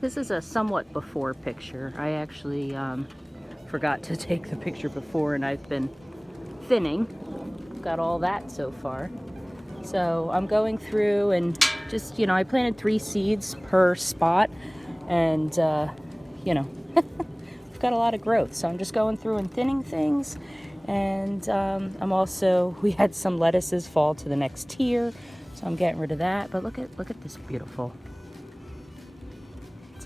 This is a somewhat before picture. I actually forgot to take the picture before, and I've been thinning. Got all that so far. So I'm going through and just, I planted 3 seeds per spot, and I've got a lot of growth. So I'm just going through and thinning things. And we had some lettuces fall to the next tier, so I'm getting rid of that. But look at this beautiful.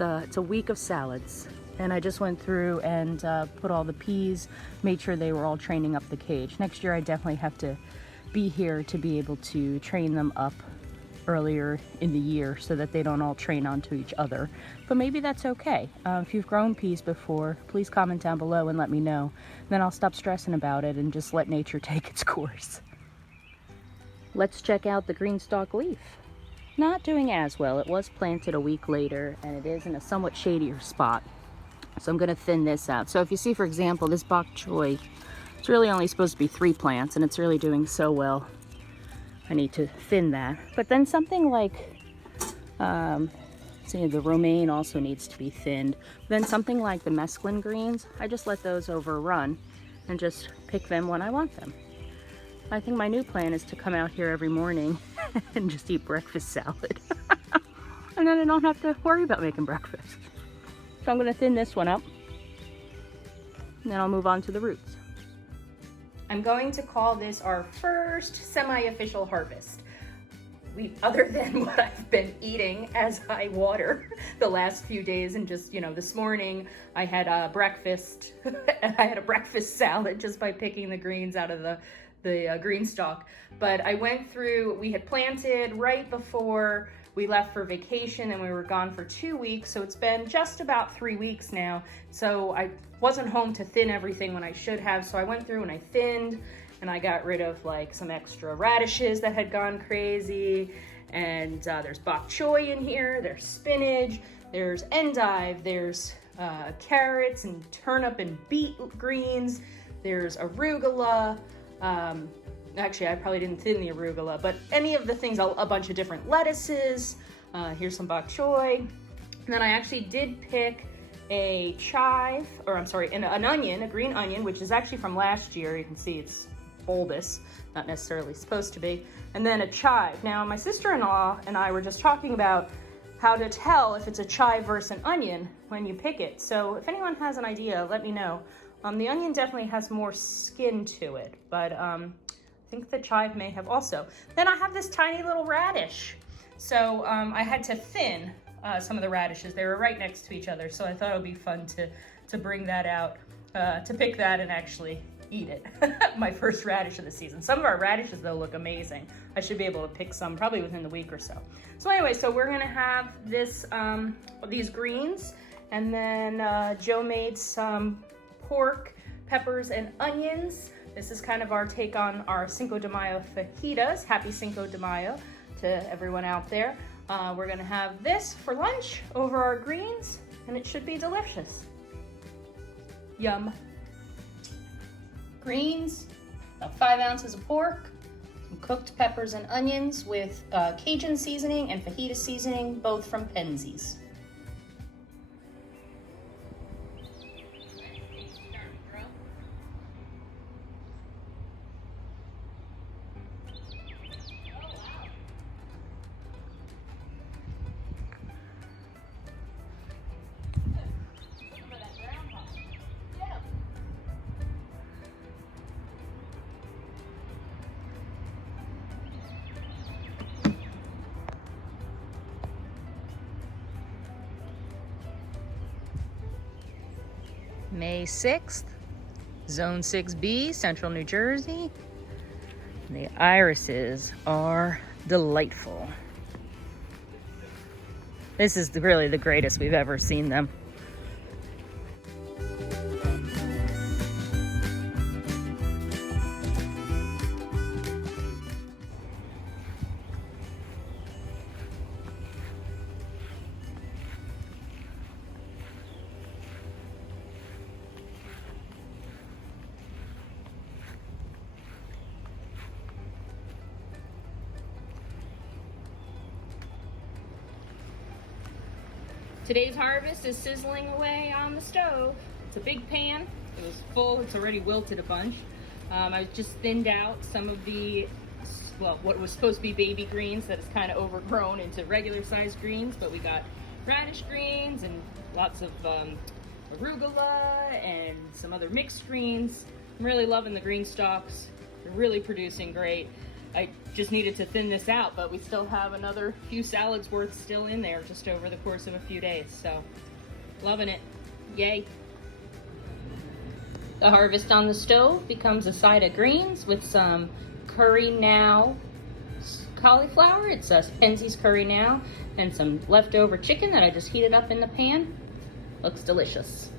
It's a week of salads, and I just went through and put all the peas, made sure they were all training up the cage. Next year I definitely have to be here to be able to train them up earlier in the year so that they don't all train onto each other. But maybe that's okay. If you've grown peas before, please comment down below and let me know. Then I'll stop stressing about it and just let nature take its course. Let's check out the GreenStalk leaf. Not doing as well. It was planted a week later, and it is in a somewhat shadier spot. So I'm going to thin this out. So if you see, for example, this bok choy, it's really only supposed to be 3 plants, and it's really doing so well. I need to thin that. But then something like, the romaine also needs to be thinned. Then something like the mesclun greens, I just let those overrun and just pick them when I want them. I think my new plan is to come out here every morning and just eat breakfast salad. And then I don't have to worry about making breakfast. So I'm going to thin this one up, and then I'll move on to the roots. I'm going to call this our first semi-official harvest. Other than what I've been eating as I water the last few days, and just, this morning I had a breakfast, and I had a breakfast salad just by picking the greens out of the GreenStalk. But I went through, we had planted right before we left for vacation, and we were gone for 2 weeks, so it's been just about 3 weeks now. So I wasn't home to thin everything when I should have, so I went through and I thinned, and I got rid of like some extra radishes that had gone crazy, and there's bok choy in here, there's spinach, there's endive, there's carrots and turnip and beet greens, there's arugula. Actually, I probably didn't thin the arugula, but any of the things, a bunch of different lettuces. Here's some bok choy. And then I actually did pick an onion, a green onion, which is actually from last year. You can see it's bulbous, not necessarily supposed to be. And then a chive. Now, my sister-in-law and I were just talking about how to tell if it's a chive versus an onion when you pick it. So if anyone has an idea, let me know. The onion definitely has more skin to it, but I think the chive may have also. Then I have this tiny little radish. So I had to thin some of the radishes. They were right next to each other, so I thought it would be fun to bring that out, to pick that and actually eat it. My first radish of the season. Some of our radishes, though, look amazing. I should be able to pick some probably within the week or so. So anyway, so we're gonna have this, these greens, and then Joe made some pork, peppers, and onions. This is kind of our take on our Cinco de Mayo fajitas. Happy Cinco de Mayo to everyone out there. We're gonna have this for lunch over our greens, and it should be delicious. Yum. Greens, about 5 ounces of pork, some cooked peppers and onions with Cajun seasoning and fajita seasoning, both from Penzeys. May 6th, Zone 6B, Central New Jersey. The irises are delightful. This is really the greatest we've ever seen them. Today's harvest is sizzling away on the stove. It's a big pan. It was full. It's already wilted a bunch. I just thinned out some of the, well, what was supposed to be baby greens that is kind of overgrown into regular sized greens, but we got radish greens and lots of arugula and some other mixed greens. I'm really loving the green stalks. They're really producing great. I just needed to thin this out, but we still have another few salads worth still in there just over the course of a few days. So, loving it. Yay. The harvest on the stove becomes a side of greens with some curry now cauliflower. It's a Pensie's curry now and some leftover chicken that I just heated up in the pan. Looks delicious.